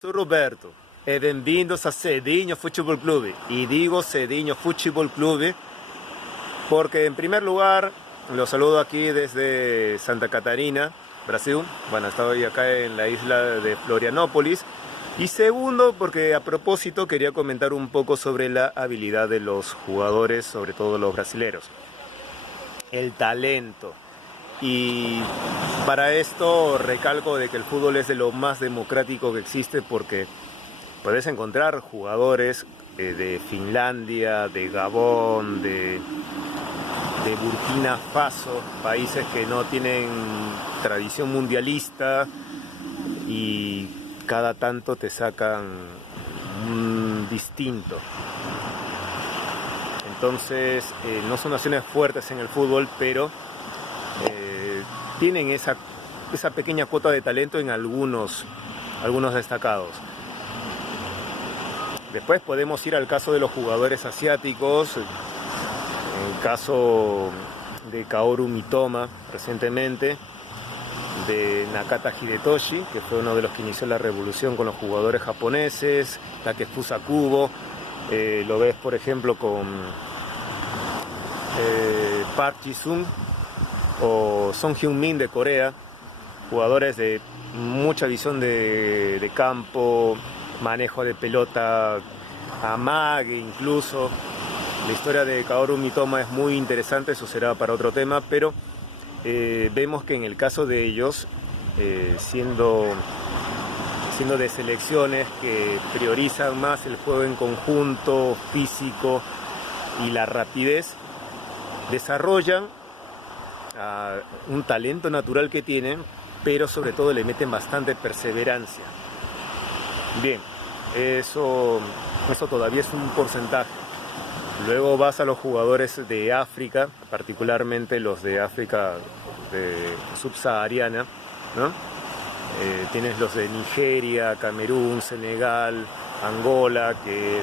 Sou Roberto e bem-vindos a Cedinho Futebol Clube. Y digo Cedinho Futebol Clube porque en primer lugar los saludo aquí desde Santa Catarina, Brasil. Bueno, estoy acá en la isla de Florianópolis. Y segundo, porque a propósito quería comentar un poco sobre la habilidad de los jugadores, sobre todo los brasileros. El talento. Y para esto recalco de que el fútbol es de lo más democrático que existe, porque puedes encontrar jugadores de Finlandia, de Gabón, de Burkina Faso, países que no tienen tradición mundialista, y cada tanto te sacan un distinto. Entonces no son naciones fuertes en el fútbol, pero tienen esa pequeña cuota de talento en algunos destacados. Después podemos ir al caso de los jugadores asiáticos. En el caso de Kaoru Mitoma recientemente, de Nakata Hidetoshi, que fue uno de los que inició la revolución con los jugadores japoneses, Takefusa Kubo. Lo ves por ejemplo con Park Ji-sung o Son Heung-min de Corea, jugadores de mucha visión de campo, manejo de pelota, amague incluso. La historia de Kaoru Mitoma es muy interesante, eso será para otro tema, pero vemos que en el caso de ellos, siendo de selecciones que priorizan más el juego en conjunto, físico y la rapidez, desarrollan un talento natural que tienen, pero sobre todo le meten bastante perseverancia. Bien, eso todavía es un porcentaje. Luego vas a los jugadores de África, particularmente los de África subsahariana, ¿no? Tienes los de Nigeria, Camerún, Senegal, Angola, que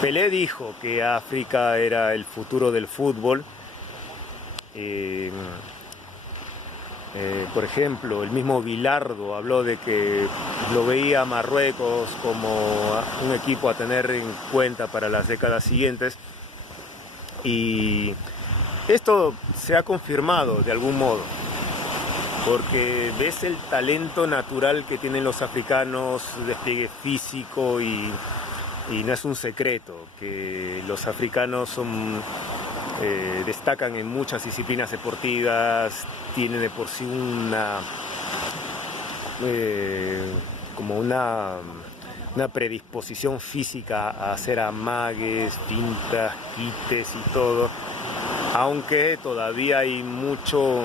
Pelé dijo que África era el futuro del fútbol. Por ejemplo, el mismo Bilardo habló de que lo veía a Marruecos como un equipo a tener en cuenta para las décadas siguientes, y esto se ha confirmado de algún modo, porque ves el talento natural que tienen los africanos, despliegue físico, y no es un secreto que los africanos destacan en muchas disciplinas deportivas, tienen de por sí una predisposición física a hacer amagues, pintas, quites y todo, aunque todavía hay mucho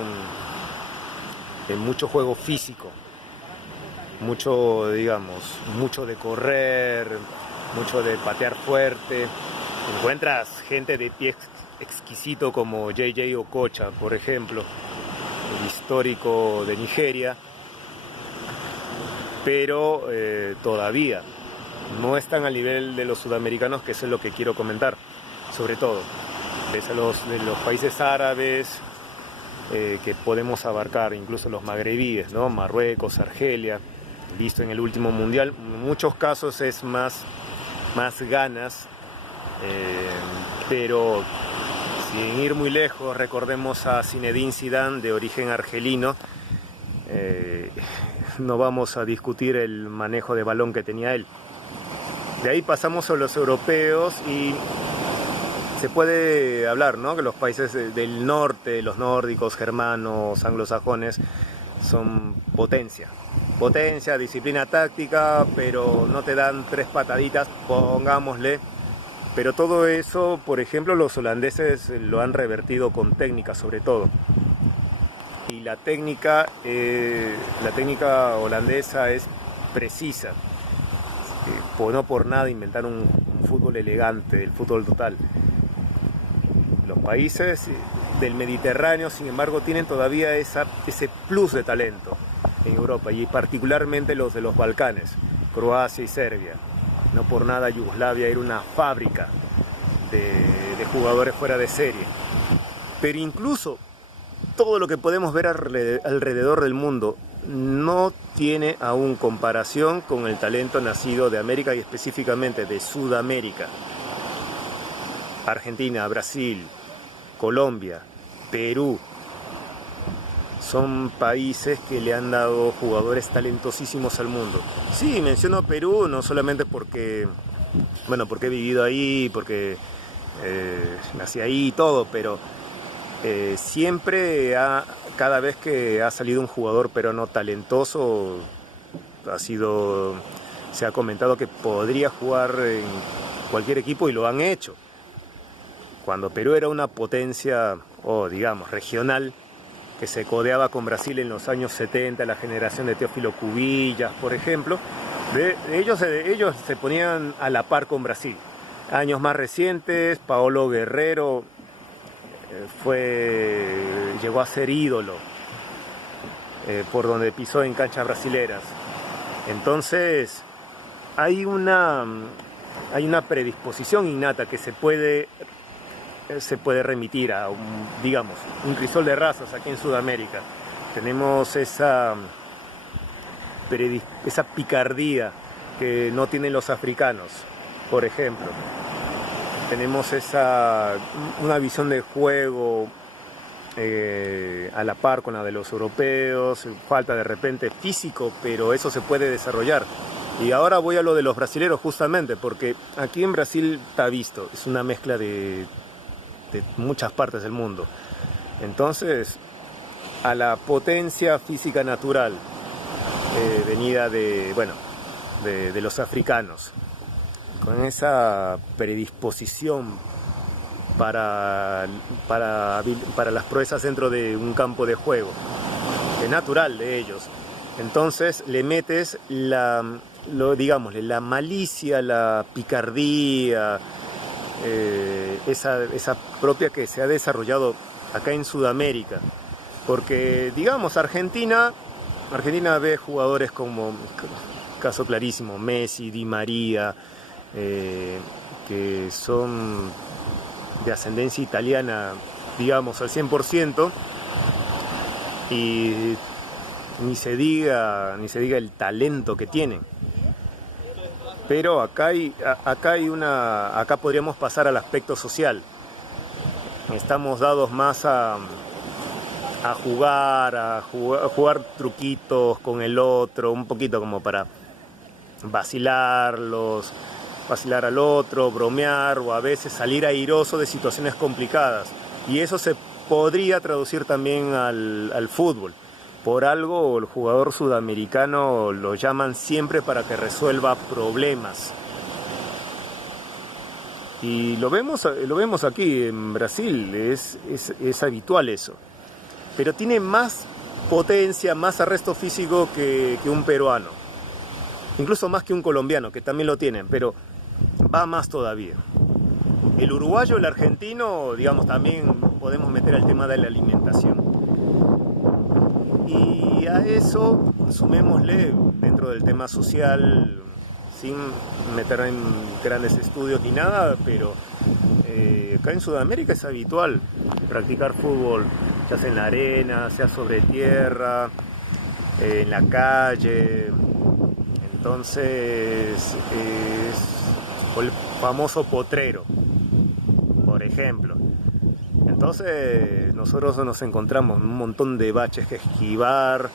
juego físico, mucho de correr, mucho de patear fuerte. Encuentras gente de pie exquisito como JJ Okocha, por ejemplo, el histórico de Nigeria, pero todavía no están al nivel de los sudamericanos, que eso es lo que quiero comentar. Sobre todo ves a los países árabes, que podemos abarcar, incluso los magrebíes, ¿no? Marruecos, Argelia, visto en el último mundial. En muchos casos es más ganas, pero sin ir muy lejos, recordemos a Zinedine Zidane, de origen argelino. No vamos a discutir el manejo de balón que tenía él. De ahí pasamos a los europeos, y se puede hablar, ¿no?, que los países del norte, los nórdicos, germanos, anglosajones, son potencia, disciplina táctica, pero no te dan tres pataditas, pongámosle. Pero todo eso, por ejemplo, los holandeses lo han revertido con técnica, sobre todo. Y la técnica holandesa es precisa. No por nada inventaron un fútbol elegante, el fútbol total. Los países del Mediterráneo, sin embargo, tienen todavía ese plus de talento en Europa, y particularmente los de los Balcanes, Croacia y Serbia. No por nada Yugoslavia era una fábrica de jugadores fuera de serie. Pero incluso todo lo que podemos ver alrededor del mundo, no tiene aún comparación con el talento nacido de América y específicamente de Sudamérica. Argentina, Brasil, Colombia, Perú, son países que le han dado jugadores talentosísimos al mundo. Sí, menciono Perú no solamente porque, bueno, porque he vivido ahí, porque nací ahí y todo, pero siempre cada vez que ha salido un jugador peruano talentoso, se ha comentado que podría jugar en cualquier equipo y lo han hecho. Cuando Perú era una potencia, o digamos, regional, que se codeaba con Brasil en los años 70, la generación de Teófilo Cubillas, por ejemplo, ellos se ponían a la par con Brasil. Años más recientes, Paolo Guerrero llegó a ser ídolo por donde pisó en canchas brasileras. Entonces, hay una predisposición innata que se puede remitir a un crisol de razas aquí en Sudamérica. Tenemos esa picardía que no tienen los africanos, por ejemplo. Tenemos una visión de juego a la par con la de los europeos, falta de repente físico, pero eso se puede desarrollar. Y ahora voy a lo de los brasileros justamente, porque aquí en Brasil está visto, es una mezcla de muchas partes del mundo. Entonces, a la potencia física natural venida de los africanos, con esa predisposición para las proezas dentro de un campo de juego, es natural de ellos. Entonces le metes la malicia, la picardía, esa propia que se ha desarrollado acá en Sudamérica, porque digamos Argentina ve jugadores como, caso clarísimo, Messi, Di María, que son de ascendencia italiana, digamos al 100%, y ni se diga el talento que tienen. Pero acá podríamos pasar al aspecto social. Estamos dados más a jugar truquitos con el otro, un poquito como para vacilar al otro, bromear o a veces salir airoso de situaciones complicadas. Y eso se podría traducir también al fútbol. Por algo el jugador sudamericano lo llaman siempre para que resuelva problemas. Y lo vemos aquí en Brasil, es habitual eso. Pero tiene más potencia, más arresto físico que un peruano. Incluso más que un colombiano, que también lo tienen, pero va más todavía. El uruguayo, el argentino, digamos, también podemos meter el tema de la alimentación. Y a eso sumémosle, dentro del tema social, sin meter en grandes estudios ni nada, pero acá en Sudamérica es habitual practicar fútbol, ya sea en la arena, sea sobre tierra, en la calle. Entonces, el famoso potrero, por ejemplo. Entonces nosotros nos encontramos un montón de baches que esquivar.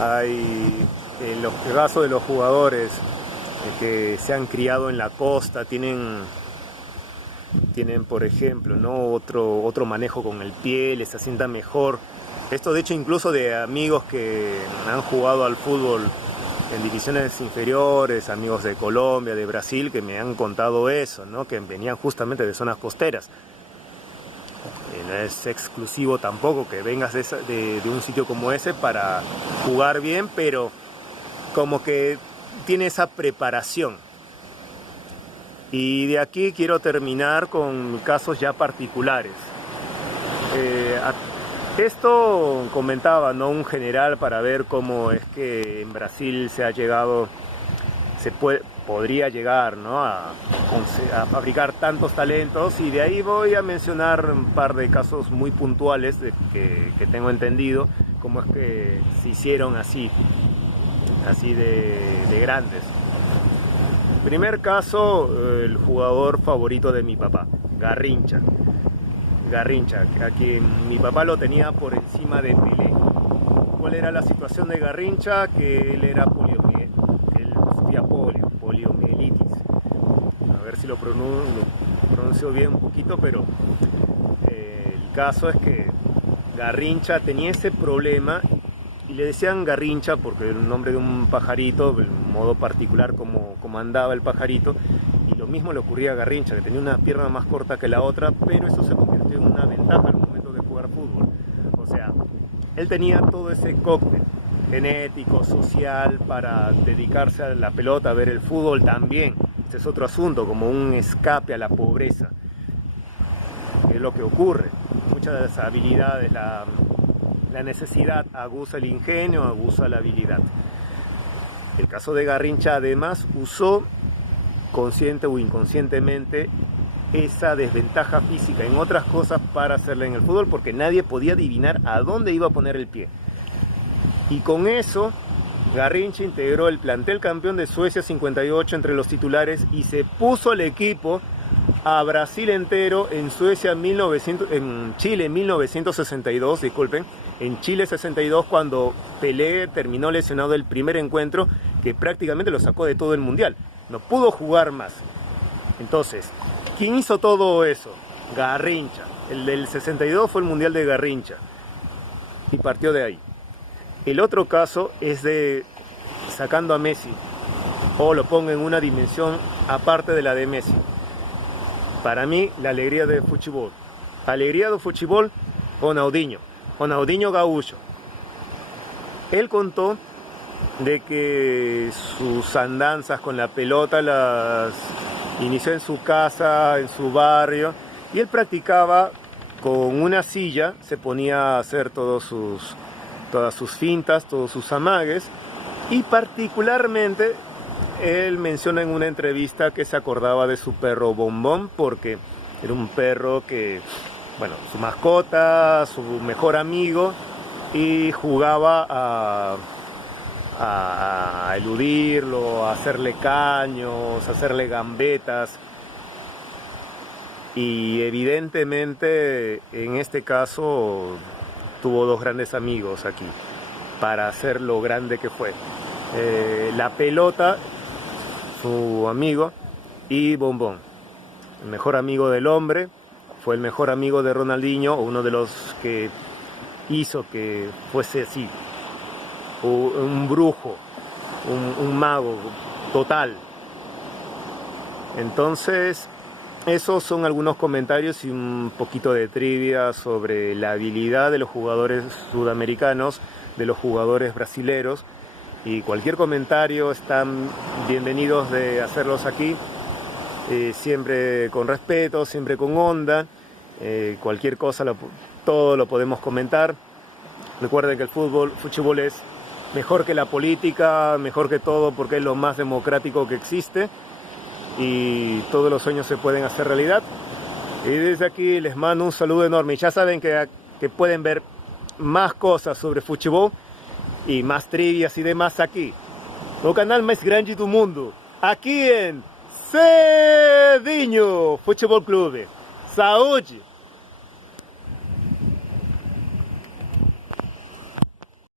Hay en los casos de los jugadores que se han criado en la costa, tienen por ejemplo, ¿no? otro manejo con el pie, les asienta mejor. Esto de hecho incluso de amigos que han jugado al fútbol en divisiones inferiores, amigos de Colombia, de Brasil, que me han contado eso, ¿no? Que venían justamente de zonas costeras. No es exclusivo tampoco que vengas de un sitio como ese para jugar bien, pero como que tiene esa preparación. Y de aquí quiero terminar con casos ya particulares. Esto comentaba, ¿no? Un general para ver cómo es que en Brasil podría llegar, ¿no? a fabricar tantos talentos, y de ahí voy a mencionar un par de casos muy puntuales que tengo entendido, cómo es que se hicieron así de grandes. Primer caso, el jugador favorito de mi papá, Garrincha, a quien mi papá lo tenía por encima de Pelé. ¿Cuál era la situación de Garrincha? Que él era él sufría poliomielitis. A ver si lo pronuncio bien un poquito, pero el caso es que Garrincha tenía ese problema y le decían Garrincha porque era el nombre de un pajarito, el modo particular como andaba el pajarito, y lo mismo le ocurría a Garrincha, que tenía una pierna más corta que la otra, pero eso se convirtió en una ventaja al momento de jugar fútbol. O sea, él tenía todo ese cóctel genético, social, para dedicarse a la pelota, a ver el fútbol también. Este es otro asunto, como un escape a la pobreza. Es lo que ocurre. Muchas de las habilidades, la necesidad aguza el ingenio, aguza la habilidad. El caso de Garrincha además usó consciente o inconscientemente esa desventaja física en otras cosas para hacerla en el fútbol, porque nadie podía adivinar a dónde iba a poner el pie. Y con eso Garrincha integró el plantel campeón de Suecia 58 entre los titulares y se puso el equipo a Brasil entero en en Chile en 1962, disculpen, en Chile 62, cuando Pelé terminó lesionado el primer encuentro, que prácticamente lo sacó de todo el mundial. No pudo jugar más. Entonces, ¿quién hizo todo eso? Garrincha. El del 62 fue el mundial de Garrincha y partió de ahí. El otro caso es de sacando a Messi, o lo pongo en una dimensión aparte de la de Messi. Para mí, la alegría del fútbol. Alegría del fútbol, Ronaldinho Gaúcho. Él contó de que sus andanzas con la pelota las inició en su casa, en su barrio, y él practicaba con una silla, se ponía a hacer todas sus fintas, todos sus amagues, y particularmente él menciona en una entrevista que se acordaba de su perro Bombón, porque era un perro que, bueno, su mascota, su mejor amigo, y jugaba a eludirlo, a hacerle caños, a hacerle gambetas. Y evidentemente en este caso tuvo dos grandes amigos aquí para hacer lo grande que fue. La pelota, su amigo, y Bombón, el mejor amigo del hombre, fue el mejor amigo de Ronaldinho, uno de los que hizo que fuese así, un brujo, un mago total. Entonces, esos son algunos comentarios y un poquito de trivia sobre la habilidad de los jugadores sudamericanos, de los jugadores brasileros. Y cualquier comentario están bienvenidos de hacerlos aquí, siempre con respeto, siempre con onda. Cualquier cosa, todo lo podemos comentar. Recuerden que el fútbol es mejor que la política, mejor que todo, porque es lo más democrático que existe y todos los sueños se pueden hacer realidad. Y desde aquí les mando un saludo enorme. Y ya saben que pueden ver más cosas sobre fútbol y más trivias y demás aquí, no canal más grande do mundo, aquí en Cedinho Futebol Clube. Saúde!